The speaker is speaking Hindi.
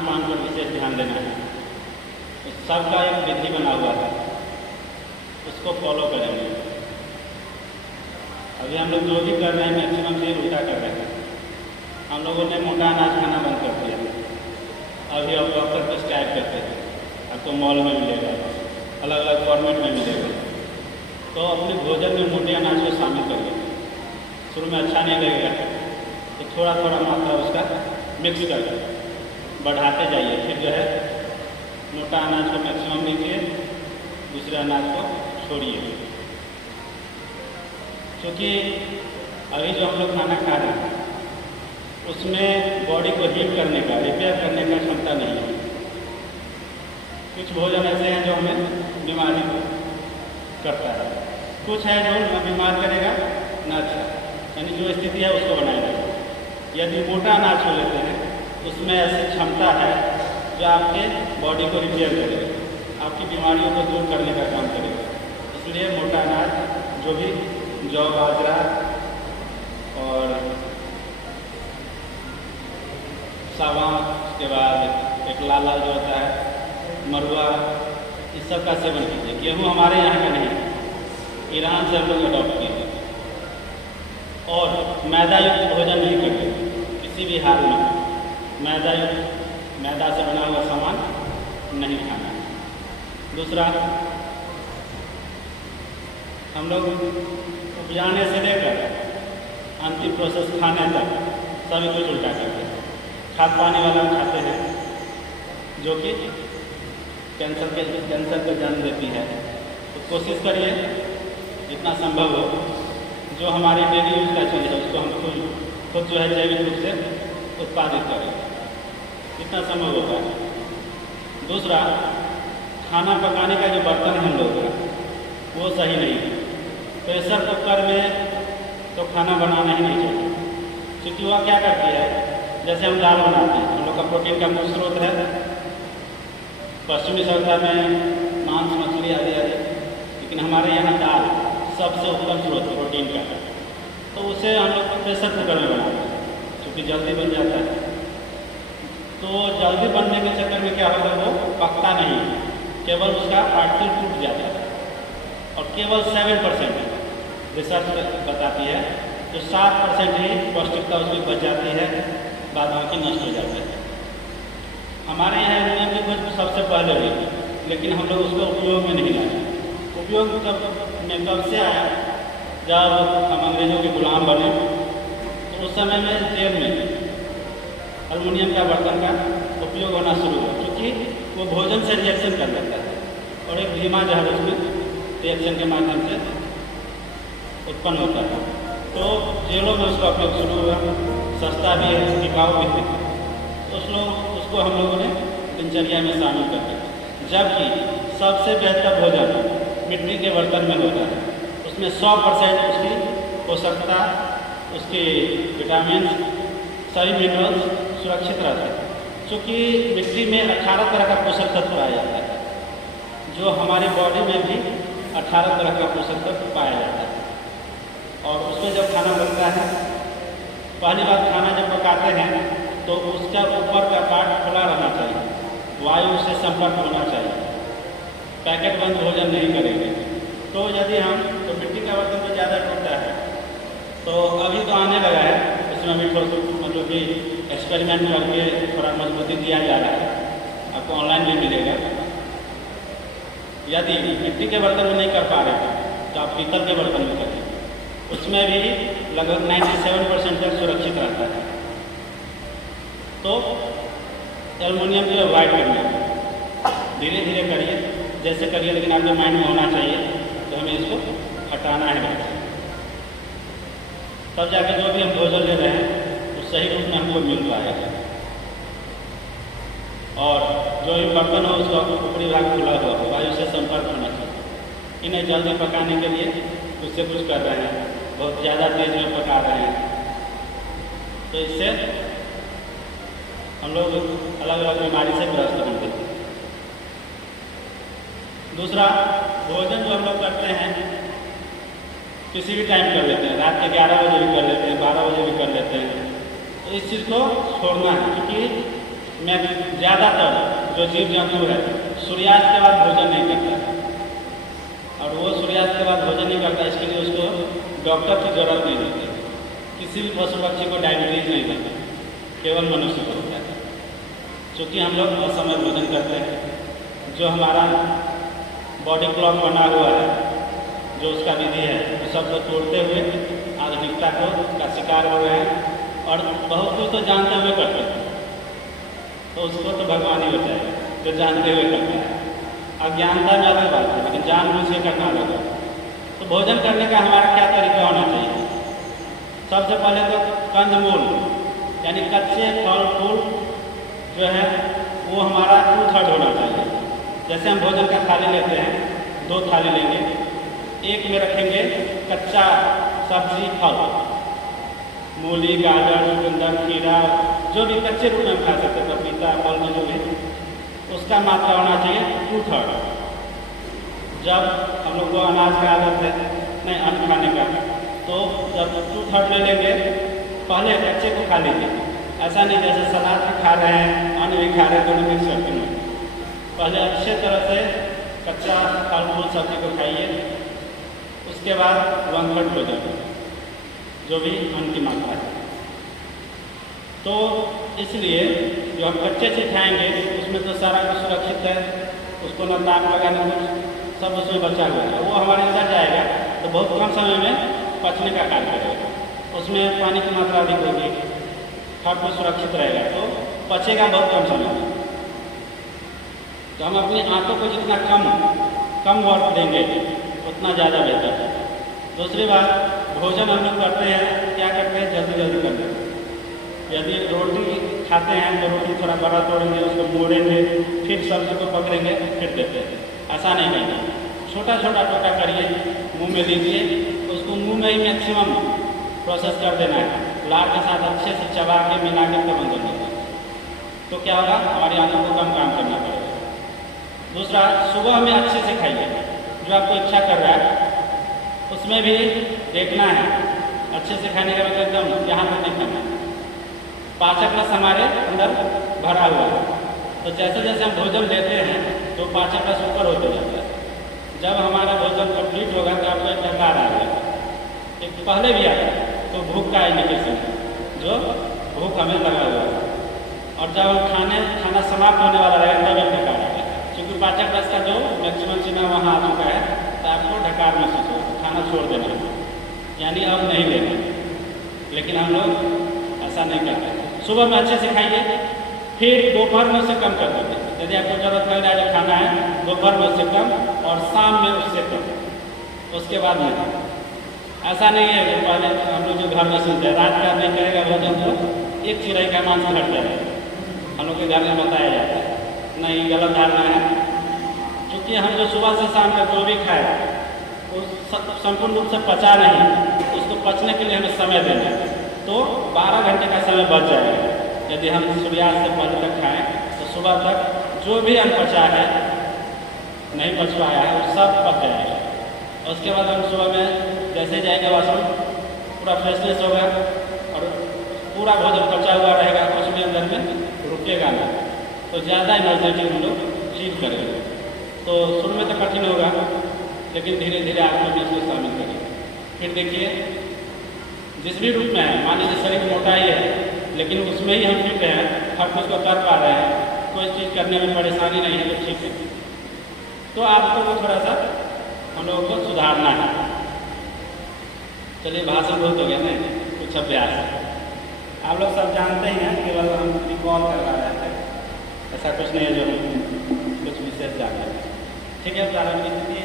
खान पान पर विशेष ध्यान देना है। तो सबका एक विधि बना हुआ है, उसको फॉलो करेंगे। अभी हम लोग जो भी कर रहे हैं मैक्सिमम से उल्टा कर रहे हैं। हम लोगों ने मोटा अनाज खाना बंद कर दिया। अभी अब डॉक्टर प्रिस्क्राइब करते हैं, आपको मॉल में मिलेगा, अलग अलग फॉर्मेट में मिलेगा। तो अपने भोजन में मोटे अनाज को शामिल करिए। शुरू में अच्छा नहीं लगेगा तो थोड़ा थोड़ा मात्रा उसका मिक्स करके बढ़ाते जाइए। फिर जो है मोटा अनाज को मैक्सिमम लीजिए, दूसरे अनाज को छोड़िए। क्योंकि अभी जो हम लोग खाना खा रहे हैं उसमें बॉडी को हीट करने का, रिपेयर करने का क्षमता नहीं है। कुछ भोजन ऐसे हैं जो हमें बीमारी करता है, कुछ है जो न बीमार करेगा न अच्छा, यानी जो स्थिति है उसको बनाएगा। यदि मोटा अनाज को लेते हैं उसमें ऐसी क्षमता है जो आपके बॉडी को रिपेयर करेगा, आपकी बीमारियों को दूर करने का काम करेगा। इसलिए मोटा अनाज जो भी जौ, बाजरा और सावां, उसके बाद एक लाला जो होता है मरुआ, इस सब का सेवन कीजिए। गेहूँ हमारे यहाँ का नहीं है, ईरान से हम लोग अडॉप्ट किए हैं। और मैदा युक्त भोजन नहीं करते किसी भी हाल में। मैदा से बना हुआ सामान नहीं खाना। दूसरा, हम लोग उपजाने से लेकर अंतिम प्रोसेस खाने तक सभी कुछ उल्टा करते हैं। खाद पानी वाला खाते हैं जो कि कैंसर को जन्म देती है। तो कोशिश करिए जितना संभव हो जो हमारी डेली यूज का चीज़ है उसको हम खुद जो है जैविक रूप से उत्पादित करें जितना संभव होगा। दूसरा, खाना पकाने का जो बर्तन है हम लोग का वो सही नहीं है। प्रेशर कुकर में तो खाना बनाना ही नहीं चाहिए, क्योंकि वह क्या करती है, जैसे हम दाल बनाते हैं, हम लोग का प्रोटीन का मूल स्रोत है पश्चिमी सभ्यता में मांस, मछली आदि आदि, लेकिन हमारे यहाँ दाल सबसे उत्तम स्रोत है प्रोटीन का। तो उसे हम लोग प्रेशर कुकर में बनाते हैं क्योंकि जल्दी बन जाता है। तो जल्दी बनने के चक्कर में क्या होता है, वो पकता नहीं, केवल उसका पार्टिकल टूट जाता है। और केवल 7% रिसर्च बताती है, तो 7% ही पौष्टिकता उसकी बच जाती है, बाद बाकी नष्ट हो जाता है। हमारे यहाँ एल्युमिनियम की खोज सबसे पहले हुई, लेकिन हम लोग उसको उपयोग में नहीं लाए। उपयोग कब से आया, जब हम अंग्रेजों के गुलाम बने तो उस समय में तेल में एल्युमिनियम का बर्तन का उपयोग होना शुरू हुआ, क्योंकि वो भोजन से रिएक्शन कर लेता है और एक धीमा जहर उसमें रिएक्शन के माध्यम से उत्पन्न होता है। तो जेलों में उसका उपयोग शुरू हुआ, सस्ता भी है, टिकाऊ भी है, तो उसको हम लोगों ने दिनचर्या में शामिल कर दिया। जबकि सबसे बेहतर भोजन मिट्टी के बर्तन में होता है, उसमें 100% उसकी पोषकता, उसके विटामिन, सभी मिनरल्स सुरक्षित रहते हैं। क्योंकि मिट्टी में 18 तरह का पोषक तत्व पाया जाता है, जो हमारी बॉडी में भी 18 तरह का पोषक तत्व पाया जाता है। और उसमें जब खाना बनता है, पहली बार खाना जब पकाते हैं तो उसका ऊपर का पार्ट खुला रहना चाहिए, वायु से संपर्क होना चाहिए, पैकेट बंद भोजन नहीं करेंगे। तो यदि हम तो मिट्टी का बर्तन तो ज़्यादा टूटता है, तो अभी तो आने लगा है, उसमें भी थोड़ा मतलब कि एक्सपेरिमेंट करके थोड़ा मजबूती दिया जा रहा है, आपको ऑनलाइन भी मिलेगा। यदि मिट्टी के बर्तन में नहीं कर पा रहे तो आप पीतल के बर्तन में करिए, उसमें भी लगभग 97% तक सुरक्षित रहता है। तो एल्युमिनियम को अवॉइड करना, धीरे धीरे करिए, जैसे करिए, लेकिन आपके माइंड में होना चाहिए तो हमें इसको हटाना है। तब जाकर जो भी हम भोजन ले रहे हैं वो सही रूप में हमको मिल पाएगा। और जो भी बर्तन हो उसका ऊपरी भाग खुला हुआ हो, वायु से संपर्क होना चाहिए। इन्हें जल्दी पकाने के लिए उससे कुछ कर रहे हैं, बहुत ज़्यादा तेज में पका रहे हैं, तो इससे हम लोग अलग अलग बीमारी से ग्रस्त होंगे। दूसरा, भोजन जो हम लोग करते हैं किसी भी टाइम कर लेते हैं, रात के 11 बजे भी कर लेते हैं, 12 बजे भी कर लेते हैं, तो इस चीज़ को छोड़ना है। क्योंकि मैं ज़्यादातर जो जीव जंतु है सूर्यास्त के बाद भोजन नहीं करता, और वो सूर्यास्त के बाद भोजन नहीं करता, इसके लिए उसको डॉक्टर की ज़रूरत नहीं होती। किसी भी पशु पक्षी को डायबिटीज़ नहीं करता, केवल मनुष्य को होता है। चूँकि हम लोग असमय भोजन करते हैं, जो हमारा बॉडी क्लॉक बना हुआ है, जो उसका विधि है, वो सब को तोड़ते हुए आधुनिकता का शिकार हो रहे हैं, और बहुत कुछ तो जानते हुए करते हैं, तो उसको तो भगवान ही होता है जो जानते हुए करता है। अज्ञानता में अलग बात है, लेकिन जानबूझ के करना अलग है। तो भोजन करने का हमारा क्या तरीका होना चाहिए? सबसे पहले तो कंदमूल यानी कच्चे फल फूल जो है वो हमारा 2/3 होना चाहिए। जैसे हम भोजन का थाली लेते हैं, 2 थाली लेंगे, एक में रखेंगे कच्चा सब्जी फल, मूली, गाजर, चुकंदर, खीरा, जो भी कच्चे रूप में हम खा सकते हैं, पपीता, फल में जो भी, उसका मात्रा होना चाहिए 2/3। जब हम लोग को अनाज का आदत है नहीं अन्न खाने का, तो जब 2/3 ले लेंगे, पहले कच्चे को खा लेंगे। ऐसा नहीं जैसे सलाद भी खा रहे हैं, अन्न भी खा रहे हैं, दोनों मिक्स करके नहीं। पहले अच्छे तरह से कच्चा फल फूल सब्जी को खाइए, उसके बाद 1/3 भोजन जो भी अन्न की मात्रा है। तो इसलिए जो हम कच्चे से खाएंगे उसमें तो सारा कुछ सुरक्षित है, उसको न ताप लगाना, कुछ सब उसमें बचा हुआ है, वो हमारे अंदर जाएगा तो बहुत कम समय में पचने का कार्य करेगा। उसमें पानी की मात्रा अधिक होगी, सब कुछ सुरक्षित रहेगा, तो पचेगा बहुत कम समय में। तो हम अपनी आंतों को जितना कम वक्त देंगे उतना ज़्यादा बेहतर है। दूसरी बात, भोजन हम लोग करते हैं, क्या करते हैं, जल्दी जल्दी करते हैं। यदि रोटी खाते हैं तो रोटी थोड़ा बड़ा तोड़ेंगे, उसको मोड़ेंगे, फिर सब्जी को पकड़ेंगे, फिर देते हैं। ऐसा नहीं करना, छोटा छोटा टोटा करिए, मुंह में लीजिए, उसको मुंह में ही मैक्सिमम प्रोसेस कर देना है, लार के साथ अच्छे से चबा के मिला के तो बंद करना है। तो क्या होगा, हमारी आंतों को कम काम करना पड़ेगा। दूसरा, सुबह में अच्छे से खाइए, जो आपको इच्छा कर रहा है उसमें भी देखना है, अच्छे से खाने का मतलब एकदम यहाँ पर नहीं खाना है। पाचक रस हमारे अंदर भरा हुआ है, तो जैसे जैसे हम भोजन लेते हैं तो पाचक रस ऊपर होते जाता है। जब हमारा भोजन कंप्लीट होगा तो आपको एक डकार आ जाएगा, एक पहले भी आया तो भूख का इंडिकेशन है, जो भूख हमें लगा हुआ है। और जब हम खाना समाप्त होने वाला रहेगा तब एक डकार आएगा, क्योंकि पाचक रस का जो मैक्सिमम सीमा वहाँ आ चुका है, तो आपको ढकार महसूस होगा, खाना छोड़ देना है, यानी अब नहीं लेना। लेकिन हम लोग ऐसा नहीं करते। सुबह में अच्छे से खाइए, फिर दोपहर में उससे कम कर दीजिए। यदि आपको जरूरत लग रहा है जो खाना है, दोपहर में उससे कम और शाम में उससे कम, उसके बाद नहीं। ऐसा नहीं है कि पहले हम लोग जो घर में सुनते हैं रात का नहीं करेगा भोजन तो एक चिड़ै का मांस घट जाएगा, हम लोग के घर में बताया जाता है। नहीं, गलत धारणा है। क्योंकि हम जो सुबह से शाम तक जो भी खाए वो संपूर्ण रूप से पचा नहीं, उसको पचने के लिए हमें समय देना है, तो 12 घंटे का समय बच जाएगा। यदि हम सूर्यास्त से पहले तक खाएँ तो सुबह तक जो भी अन्न पचा है, नहीं पच पाया है, वो सब पच जाएगा। उसके बाद हम सुबह में जैसे जाएगा वॉशरूम, पूरा फ्रेशनेस होगा और पूरा भोजन पचा हुआ रहेगा, उसमें अंदर में रुकेगा ना, तो ज़्यादा एनर्जेटिक हम लोग फील करेंगे। तो शुरू में तो कठिन होगा, लेकिन धीरे धीरे आप लोग इसको शामिल करेंगे। फिर देखिए, जिस भी रूप में है, मान लीजिए शरीर मोटा ही है, लेकिन उसमें ही हम फिट हैं, हर कुछ को कर पा रहे हैं, कोई चीज़ करने में परेशानी नहीं है, तो ठीक है। तो आपको वो थोड़ा सा हम लोगों को सुधारना है। चलिए, भाषण बहुत हो गया ना, कुछ अभ्यास है। आप लोग सब जानते ही हैं, केवल हम रिकॉल करवा रहे थे, ऐसा कुछ नहीं है जो हम कुछ विशेष जानते हैं। ठीक है, प्रारंभ की स्थिति